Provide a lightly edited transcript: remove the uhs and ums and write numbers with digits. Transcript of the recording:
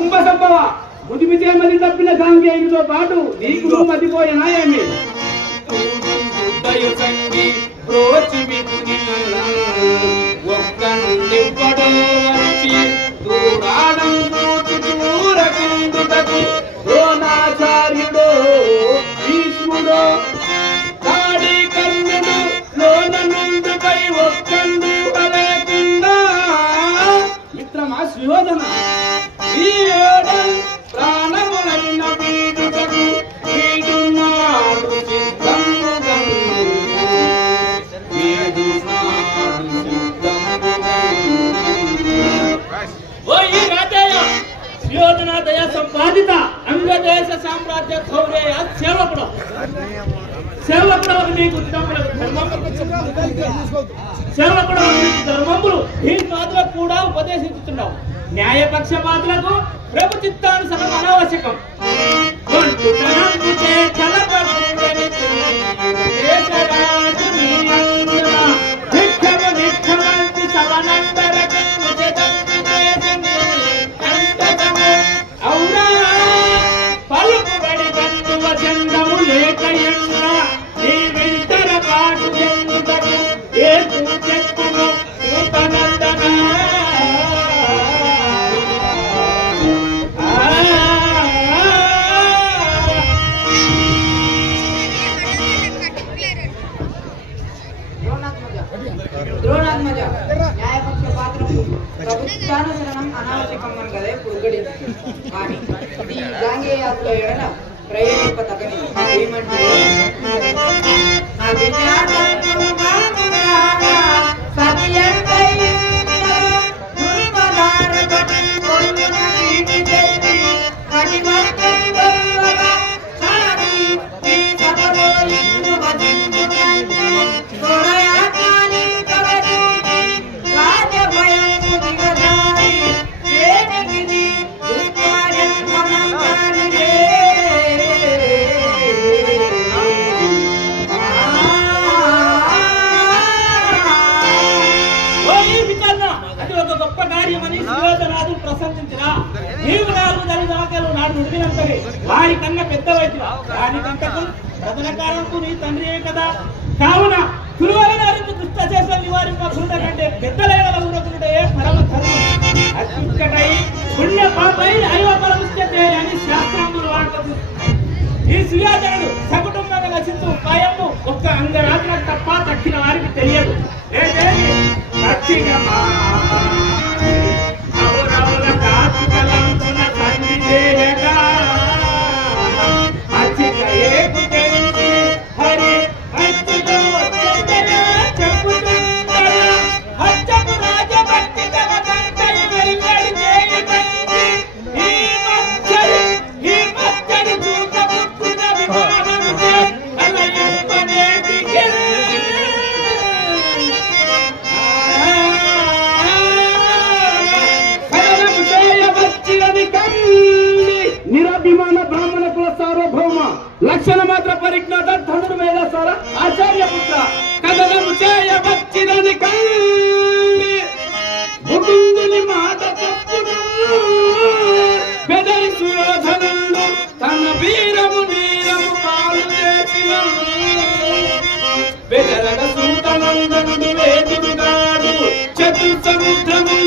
కుంభ సంభవ ముదిమితే మది తప్పిన గాంగేయుతో పాటు నీకు మతిపోయినా ఏమి ద్రోణాచార్యుడు భీష్ముడు కాడి కర్ణుడు లోన నుండిపై ఒక్కండు లేకుండా మిత్రమా సుయోధన ప్రాణములైన వీడుటకు వీడున్నాడు సుయోధన దయ సంపాదిత అంగదేశ సామ్రాజ్య గౌరవ సేవకుడు నీకు సేవకుడు ధర్మములు ఈ మాతలకు కూడా ఉపదేశించుతున్నావు. న్యాయపక్షపాతులకు ప్రభు చిత్తానుసరం అనావశ్యకం. పలుకుబడి కందువ చందము లేక నీ వెంటర పాటు చెందుటకు ఏ చెట్టును ఉపనందనా ద్రోణాత్మజ న్యాయపక్ష పాత్రము ప్రభుత్వానుసరణం అనావశ్యకం అని కదా ఇప్పుడు కానీ ఈ గాంగేయాత్ర ఎడల ప్రయోజపతకని ఏమంటే వారి కన్నా పెద్ద వయసు దానికంతకు ప్రధానకారంకు నీ తండ్రి కదా. కావున కురువలనారికి దుష్ట చేసిన నివారింపకుండా కంటే పెద్దలైన ఉండకుంటే పరమ ధర్మం పుణ్య పాపై అయవ పరమిస్తే అని శాస్త్రములు వాడుతుంది. ఈ సుయాజనుడు సకుటుంబంగా నశిస్తూ కాయము ఒక్క అంగరాత్ర తప్ప తక్కిన వారికి తెలియదు. నిరాభిమాన బ్రాహ్మణ కుల సార్వభౌమ లక్షణ మాత్ర పరిజ్ఞాత ధనుర్వేద సార ఆచార్య పుత్ర కథనము చేయవచ్చినని ముకుందుని మాట చెప్పును బెదరి సుయోధనుడు తన వీరము నీరము పాలు చేసిన బెదరగ సూతనందనుడు వేదుడు నాడు చతుర్ సముద్రము